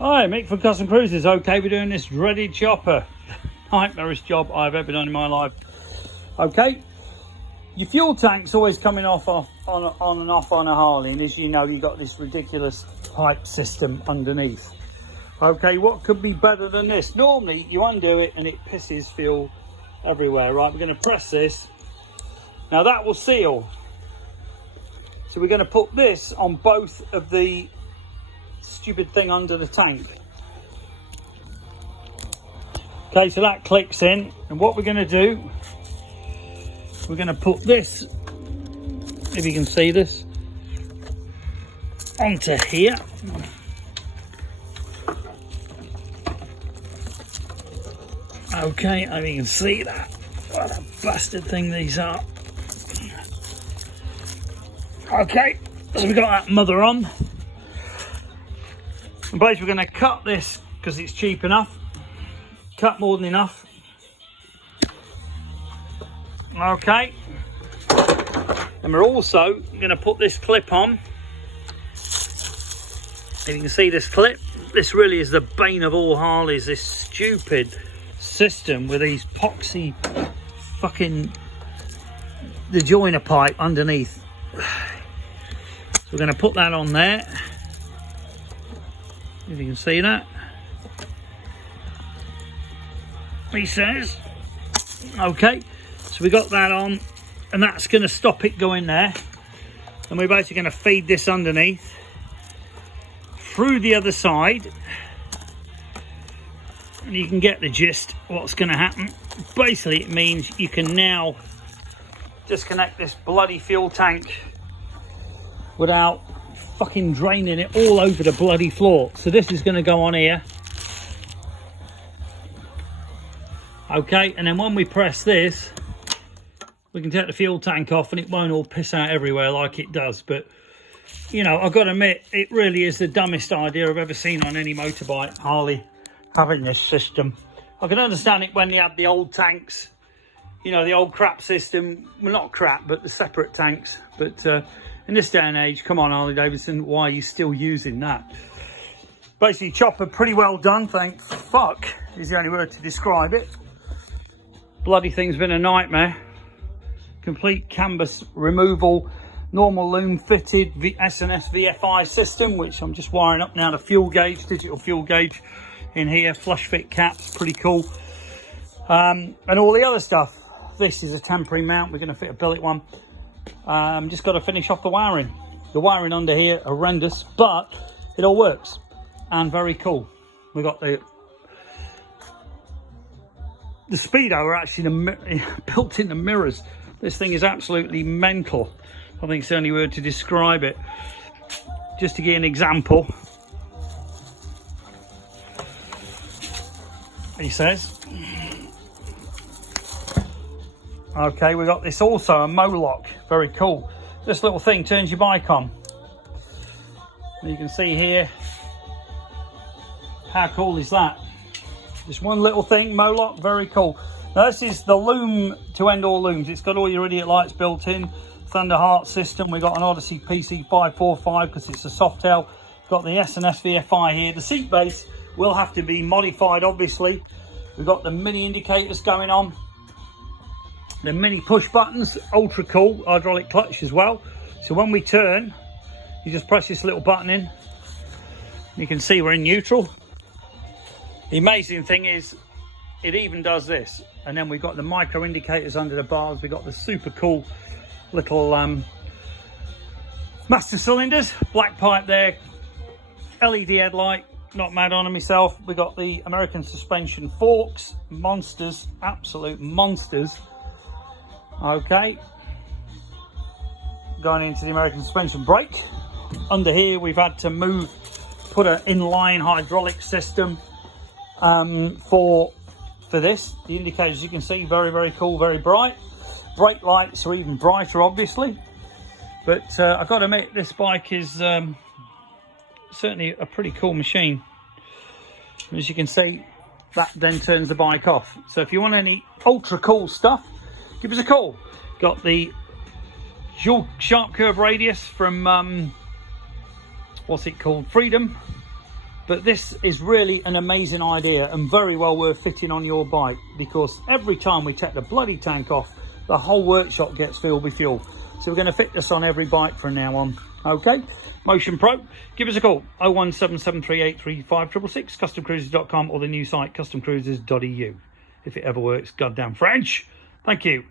Hi, Mick from Custom Cruises. Okay, we're doing this dreaded chopper. Nightmarish job I've ever done in my life. Okay, your fuel tank's always coming off on and off on a Harley, and as you know, you've got this ridiculous pipe system underneath. Okay, what could be better than this? Normally, you undo it and it pisses fuel everywhere, right? We're going to press this. Now that will seal. So we're going to put this on both of the stupid thing under the tank. Okay, so that clicks in, and what we're going to do, we're going to put this, if you can see this, onto here. Okay, and you can see that. What a bastard thing these are. Okay, so we've got that mother on. And basically we're going to cut this because it's cheap enough. Cut more than enough. Okay. And we're also going to put this clip on. If you can see this clip, this really is the bane of all Harleys, this stupid system with these epoxy fucking the joiner pipe underneath. So we're going to put that on there. If you can see that, he says. Okay, so we got that on, and that's going to stop it going there. And we're basically going to feed this underneath through the other side, and you can get the gist of what's going to happen. Basically, it means you can now disconnect this bloody fuel tank without fucking draining it all over the bloody floor. So this is going to go on here. Okay, and then when we press this, we can take the fuel tank off and it won't all piss out everywhere like it does. But you know, I've got to admit, it really is the dumbest idea I've ever seen on any motorbike, Harley, having this system. I can understand it when they had the old tanks, you know, the old crap system. Well, not crap, but the separate tanks. But in this day and age, come on, Harley Davidson, why are you still using that? Basically, chopper pretty well done, thank fuck, is the only word to describe it. Bloody thing's been a nightmare. Complete canvas removal, normal loom fitted S&S VFI system, which I'm just wiring up now, the fuel gauge, digital fuel gauge in here, flush fit caps, pretty cool. And all the other stuff. This is a temporary mount, we're going to fit a billet one. Just got to finish off the wiring. The wiring under here, horrendous, but it all works and very cool. We got the speedo are actually built in the mirrors. This thing is absolutely mental. I think it's the only word to describe it. Just to give an example, he says. Okay, we got this also, a Moloch, very cool. This little thing turns your bike on. You can see here, how cool is that? Just one little thing, Moloch, very cool. Now this is the loom to end all looms. It's got all your idiot lights built in, Thunderheart system. We got an Odyssey PC545 because it's a Softail. Got the S&S VFI here. The seat base will have to be modified, obviously. We've got the mini indicators going on. The mini push buttons, ultra cool, hydraulic clutch as well. So when we turn, you just press this little button in. You can see we're in neutral. The amazing thing is, it even does this. And then we've got the micro indicators under the bars. We've got the super cool little master cylinders, black pipe there, LED headlight, not mad on myself. We got the American suspension forks, monsters, absolute monsters. Okay, going into the American suspension brake. Under here we've had to put an inline hydraulic system for this. The indicators, you can see, very, very cool, very bright. Brake lights are even brighter, obviously. But I've got to admit, this bike is certainly a pretty cool machine. As you can see, that then turns the bike off. So if you want any ultra cool stuff, give us a call. Got the dual sharp curve radius from what's it called, Freedom. But this is really an amazing idea and very well worth fitting on your bike, because every time we take the bloody tank off, the whole workshop gets filled with fuel. So we're going to fit this on every bike from now on. Okay, Motion Pro, give us a call, 01773835666, customcruisers.com, or the new site customcruisers.eu. If it ever works, goddamn French. Thank you.